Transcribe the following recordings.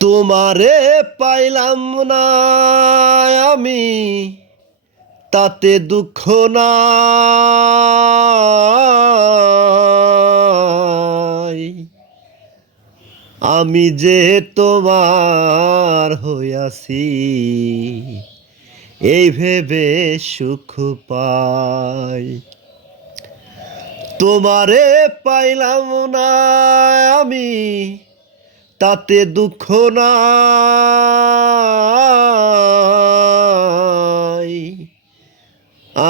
তোমারে পাইলাম না আমি, তাতে দুঃখ নাই। আমি যে তোমার হইয়াছি, এই ভেবে সুখ পাই। তোমারে পাইলাম না আমি, তাতে দুঃখ নাই।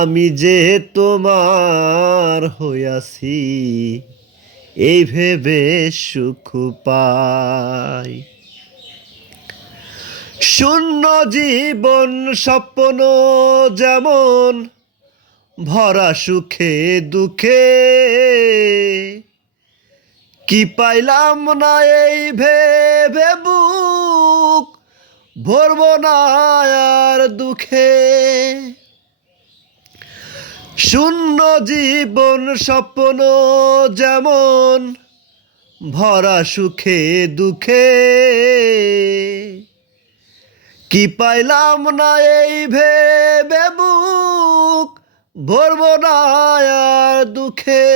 আমি যে তোমার হইয়াছি, এই ভেবে সুখ পাই। শূন্য জীবন স্বপ্ন যেমন ভরা সুখে দুঃখে, কি পাইলাম না এই ভেবে বুক ভরব না আর দুঃখে। শূন্য জীবন স্বপ্ন যেমন ভরা সুখে দুঃখে, কি পাইলাম না এই ভেবে বুক ভরব না আর দুঃখে।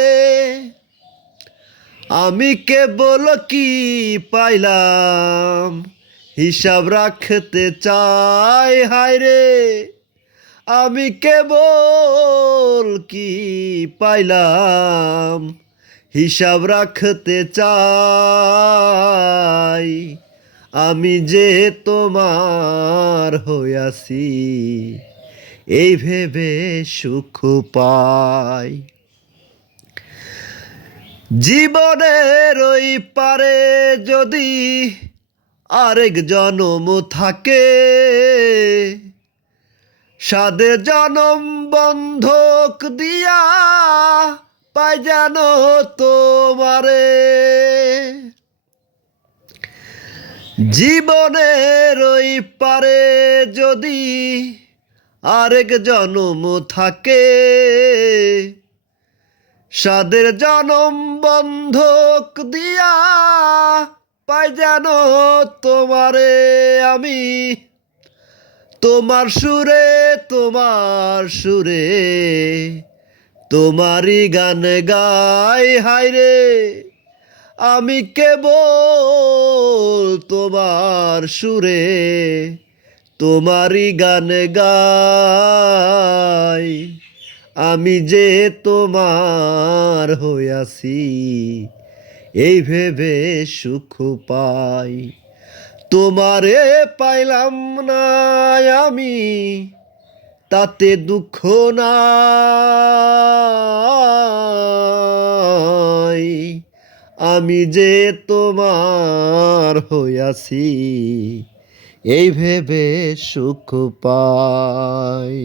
আমি কেবল কি পাইলাম হিসাব রাখতে চাই, হায়রে আমি কেবল কি পাইলাম হিসাব রাখতে চাই। আমি যে তোমার হইয়াছি, এই ভেবে সুখ পাই। জীবনের ওই পারে যদি আরেক জনম থাকে, সাধে জনম বন্ধক দিয়া পাই যেন তোমারে। জীবনের ওই পারে যদি আরেক জনম থাকে, সাধের জনম বন্ধক দিয়া পাই যেন তোমারে। আমি তোমার সুরে তোমার সুরে তোমারই গান গাই, হায়রে আমি কেবল তোমার সুরে তোমারই গান গাই। আমি যে তোমার হইয়াছি, এই ভেবে সুখ পাই। তোমারে পাইলাম না আমি, তাতে দুঃখ নাই। আমি যে তোমার হইয়াছি, এই ভেবে সুখ পাই।